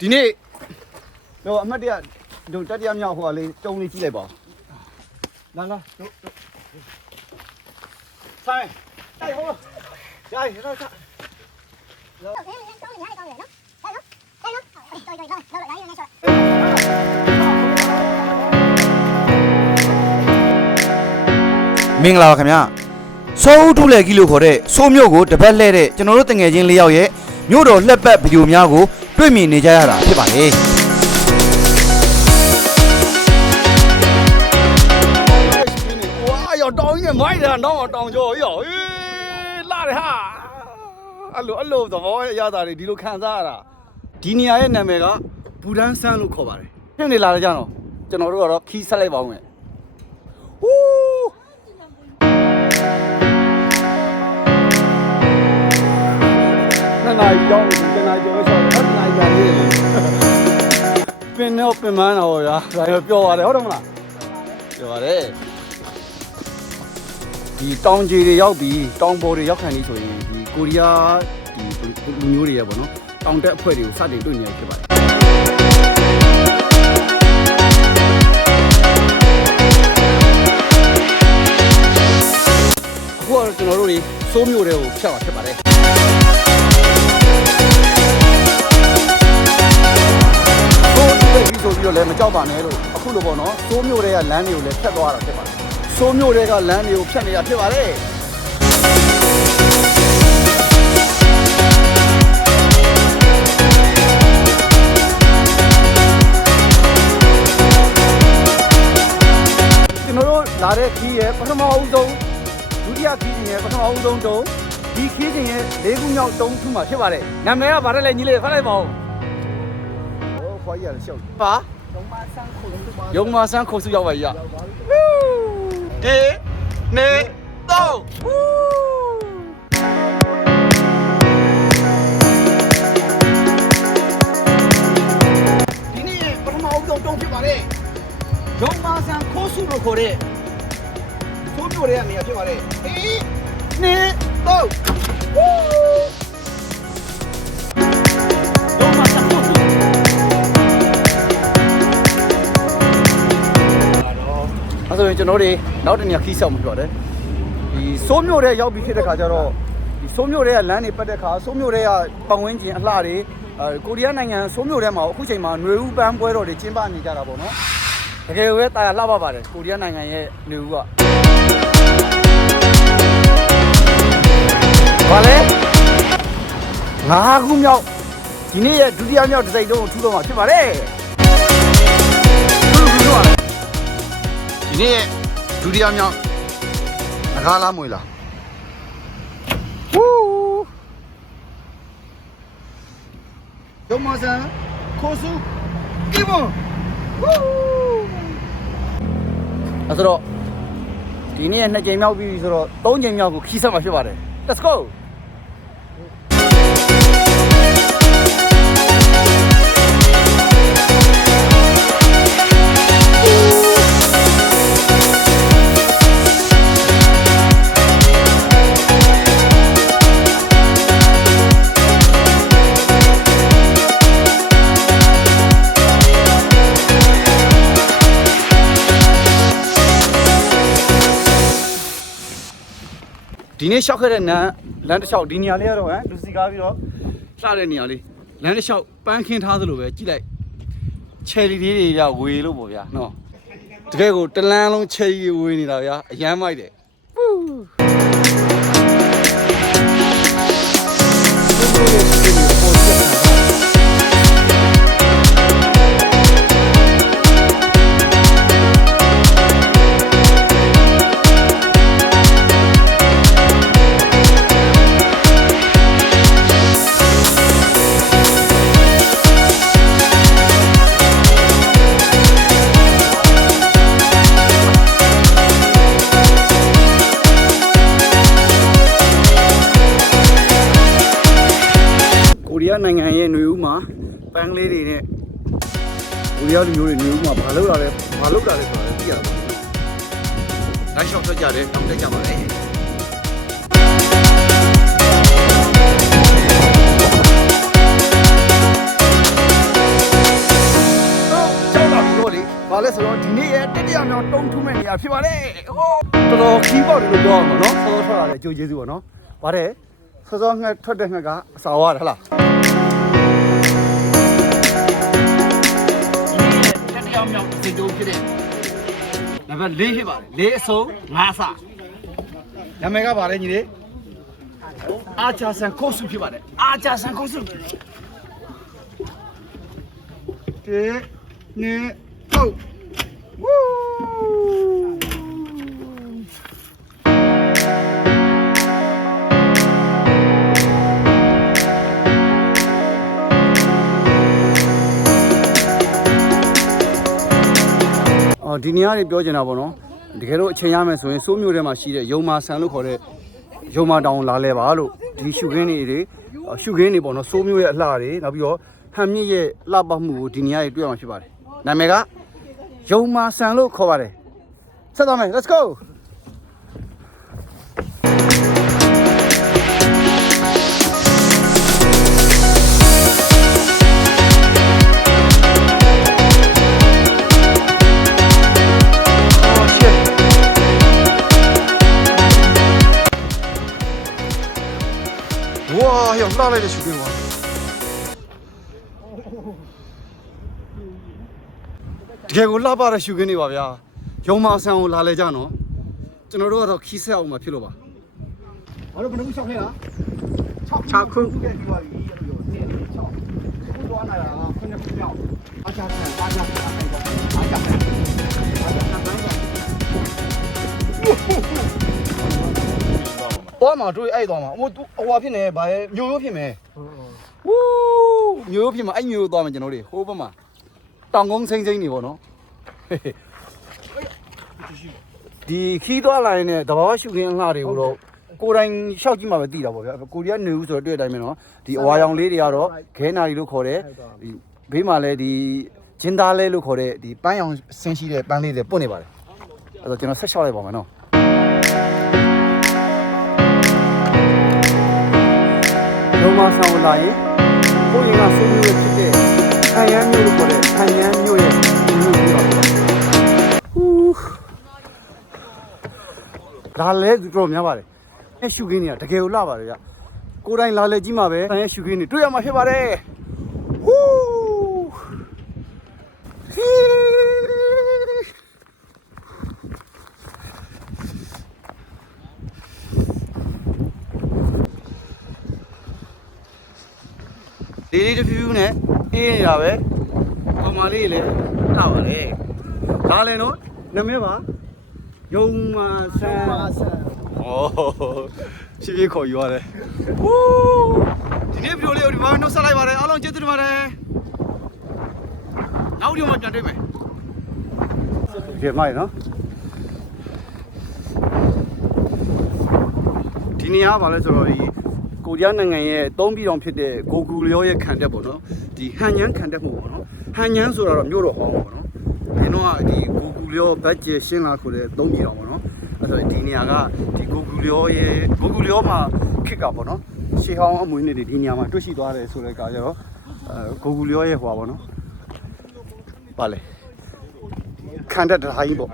ဒီနေ့တော့အမတ်တရတို့တတိယမြောက်ဟိုကလေးတုံးလေးကြည့်လိုက်ပါလာလာတို့ဆိုင်တိုက်ဟိုရိုက်တော့ဆက်မင်္ဂလာပါခင်ဗျာစိုးဦးထုလေကြီးလို့ခေါ်တဲ့စိုးမျိုးကိုတပတ်လှဲ့တဲ့ကျွန်တော်တို့တငယ်ချင်း၄ယောက်ရဲ့မြို့တော်လှက်ပတ်ဗီဒီယိုများကိုတွေ့မြင်နေကြရတာဖြစ်ပါတယ်ဝါရောတောင်းကြီးမိုက်တာတော့တောင်းကြောရောလာတယ်ဟာအဲ့လိုသဘောရတာတွေဒီလိုခံစားရတာဒီနေရာရဲ့နာမည်ကဘူဒန်းဆန်းလို့ခေါ်ပါတယ်ဖြစ်နေလာကြတော့ကျွန်တော်တို့ကတော့ခီးဆက်လိုက်ပါဦးမယ်ဟူးနာရီကြောင်းဒီနာရီကျော်ဆောက်နာရီကြာနေပင်တော့ပင်မန်းတော့ဗျာဒါရောပြောပါတယ်ဟုတ်တယ်မလားပြောပါတယ်ဒီတောင်ကြီးတွေရောက်ပြီးတောင်ပေါ်တွေရောက်ခံနေဆိုရင်ဒီကိုရီးယားဒီလူမျိုးတွေရပေါ့နော်တောင်တက်အဖွဲ့တွေကိုစတင်တွေ့နေရဖြစ်ပါတယ်အခုတော့ကျွန်တော်တို့တွေစိုးမျိုးတွေကိုဖြတ်မှာဖြစ်ပါတယ်ဆိုပြီးတော့လည်းမကြောက်ပါနဲ့လို့အခုလိုပေါ့နော်စိုးမျိုးတွေကလမ်းတွေကိုလည်းဖြတ်သွားတာဖြစ်ပါတယ်စိုးမျိုးတွေကလမ်းတွေကိုဖြတ်နေတာဖြစ်ပါတယ်ကျွန်တော်တို့လာတဲ့ခီးရဲ့ပထမအဦးဆုံးဒုတိယခီးစဉ်ရဲ့ပထမအဦးဆုံးတုံးဒီခီးစဉ်ရဲ့၄ခုမြောက်တုံးထူးမှာဖြစ်ပါတယ်နာမည်ကဗါတယ်လေညီလေးဖတ်လိုက်ပါဦးခွာရရရှောက်ပါယုံမဆန်းခုံစုရောက်ပါရဒီနေတော့ဒီနေ့ပထမအုပ်ဆုံးတုံးဖြစ်ပါတယ်ယုံမဆန်းခိုးစုလို့ခေါ်တဲ့သိုးပြိုတဲ့နေရာဖြစ်ပါတယ်ဒီနေတော့အဲ့ဆိုရင်ကျွန်တော်တို့နောက်တစ်နေရာခီးဆောင်မှာပြောတယ်ဒီစိုးမျိုးတွေရောက်ပြီးဖြစ်တဲ့ခါကျတော့ဒီစိုးမျိုးတွေကလမ်းတွေပတ်တဲ့ခါစိုးမျိုးတွေကပတ်ဝန်းကျင်အလှတွေကိုရီးယားနိုင်ငံစိုးမျိုးတွေမှာအခုချိန်မှာຫນွေဦးပန်းပွဲတော်တွေကျင်းပနေကြတာပေါ့နော်တကယ်ပဲတာယာလှပပါတယ်ကိုရီးယားနိုင်ငံရဲ့ຫນွေဦးကဘာလဲ5ခုမြောက်ဒီနေ့ရဲ့ဒုတိယမြောက်တစ်စိတ်တုံးကိုထူးတော့မှာဖြစ်ပါတယ်ဒီနေ့ရဲ့ဒုတိယမြောက်ငကားလားမွေလားဝူးယုံမဆန်ခိုးစုကိမဝူးအဲ့တော့ဒီနေ့ရဲ့2ချိန်မြောက်ပြီဆိုတော့3ချိန်မြောက်ကိုခီးဆက်မှာဖြစ်ပါတယ် Let's goဒီနေ့ရှောက်ခဲ့တဲ့လမ်းတစ်လျှောက်ဒီနေရာလေးကတော့လူစီကားပြီးတော့လှတဲ့နေရာလေးလမ်းတစ်လျှောက်ပန်းခင်းထားသလိုပဲကြည့်လိုက်ချယ်လီလေးတွေကဝေလို့ပေါ့ဗျာနော်တကယ်ကိုတလန်းလုံးချယ်လီဝေနေတာဗျာအရမ်းမိုက်တယ်နိုင်ငံရဲ့ຫນွေဦးမှာပန်းကလေးတွေနဲ့ကိုရီးယားလူမျိုးတွေຫນွေဦးမှာဘာလုပ်တာလဲဆိုတာသိရပါဘူး။နိုင်ရှော့ထွက်ကြတယ်တောင်းတက်ကြပါလေ။ ဒ ဘာလဲဆိုတော့ဒီနေ့ရဲ့တတိယမြောက်တုံးထုမဲ့နေရာဖြစ်ပါတယ်ဟောတော်တော်ခီးပေါက်တယ်လို့ပြောအောင်နော်စောစောထွက်ရတယ်ကြိုကျေးဇူးပါနော်ဗါတဲ့စောစောငှက်ထွက်တဲ့ငှက်ကအစာဝါတယ်ဟလားဒီနေ့ရဲ့တတိယမြောက်စီတုံးဖြစ်တဲ့နံပါတ်4ဖြစ်ပါတယ်4အစုံ5ဆနာမည်ကဗါလဲညီလေးအာချာဆန်ကိုစုဖြစ်ပါတယ်အာချာဆန်ကိုစုတေနေဟုတ်ဝူဒီနေရာတွေပြောချင်တာပေါ့နော်တကယ်လို့အချိန်ရမယ်ဆိုရင်စိုးမျိုးထဲမှာရှိတဲ့ယုံမာဆန်လို့ခေါ်တဲ့ယုံမာတောင်လာလဲပါလို့ဒီရှုခင်းတွေရှုခင်းတွေပေါ့နော်စိုးမျိုးရဲ့အလှတွေနောက်ပြီးတော့ဟန်မြင့်ရဲ့လှပမှုကိုဒီနေရာတွေတွေ့ရမှာဖြစ်ပါတယ်နာမည်ကယုံမာဆန်လို့ခေါ်ပါတယ်ဆက်သွားမယ် let's go 哇，要拉来的去对吗？တကယ်ကိုလှပတဲ့ရှုခင်းနေပါဗျာရုံမာဆန်ကိုလာလဲကြနော်ကျွန်တော်တို့ကတော့ခီးဆက်အောင်မှာဖြစ်လို့ပါဘာလို့ဘယ်လို6ခဲလား6ခုခဲ့ပြီးပါပြီအဲ့လိုပြော6ခုသွားလာတာ9ခုမြောက်အားချဆန်အားချဆန်အားချဆန်သွားမှာတွေ့အဲ့သွားမှာဟိုဟွာဖြစ်နေဗာမျိုးရိုးဖြစ်မယ်ဝူးမျိုးရိုးဖြစ်မှာအဲ့မျိုးရိုးသွားမယ်ကျွန်တော်တို့ဟိုဘက်မှာတောင်ကုန်းစိမ့်စိမ့်နေပေါ့နော်ဒီခီးသွားလာရင်လည်းတဘာဝရှုခင်းအလှတွေကိုတော့ကိုယ်တိုင်ရှောက်ကြည့်မှပဲသိတာပေါ့ဗျာကိုရီးယားနေဦးဆိုတော့တွေ့တဲ့အတိုင်းပဲနော်ဒီအဝါရောင်လေးတွေကတော့ခဲနာရီလို့ခေါ်တယ်ဒီဘေးမှာလည်းဒီဂျင်းသားလဲလို့ခေါ်တဲ့ဒီပန်းရောင်ဆင်းရှိတဲ့ပန်းလေးတွေပွတ်နေပါတယ်အဲ့တော့ကျွန်တော်ဆက်လျှောက်လိုက်ပါမယ်နော်ရုံမဆောင်လာရင်ကိုရင်ကစိုးမျိုးဖြစ်တဲ့ခံရမ်းမျိုးလို့ခေါ်တဲ့ခံရမ်းမျိုးရဲ့မျိုးပြီးပါတော့လာလဲသူတော်များပါတယ်အဲရှုခင်းနေတာတကယ်ကိုလှပါတယ်ဗျကိုယ်တိုင်လာလဲကြီးမှာပဲအဲရှုခင်းနေတွေ့ရမှာဖြစ်ပါတယ်ဟူးလေးတစ်ဖြူဖြူနဲ့အေးနေတာပဲကောင်မလေးလည်းထပါလေဒါလည်းနော်နမည်ပါယုံမာဆန်ဩရှင်းပြခေါ်ယူရတယ်ဟူးဒီနေ့ဗီဒီယိုလေးကိုဒီမှာနှုတ်ဆက်လိုက်ပါတယ်အားလုံးကျေးဇူးတင်ပါတယ်နောက်ဗီဒီယိုမှာပြန်တွေ့မယ်ကြည့်မိုင်းနော်ဒီနေရာကဘာလဲဆိုတော့ဒီကိုရီးယားနိုင်ငံရဲ့သုံးပြည်တော်ဖြစ်တဲ့ဂိုဂူလျောရဲ့ခံတက်ပေါ့နော်ဒီဟန်ညန်းခံတက်မှုပေါ့နော်ဟန်ညန်းဆိုတာတော့မြို့တော်ဟောင်းပေါ့နော်ဒီတော့ကဒီဂိုဂူလျောဘတ်ဂျက်ရှင်းလာခိုးတဲ့သုံးပြည်တော်ပေါ့နော်အဲ့ဆိုဒီနေရာကဒီဂိုဂူလျောမှာခစ်ကပေါ့နော်ရှေးဟောင်းအမွေးနေ့တွေဒီနေရာမှာတွေ့ရှိသွားတယ်ဆိုတဲ့အခါကျတော့ဂိုဂူလျောရဲ့ဟွာပေါ့နော်ပါလေခံတက်တထားကြီးပေါ့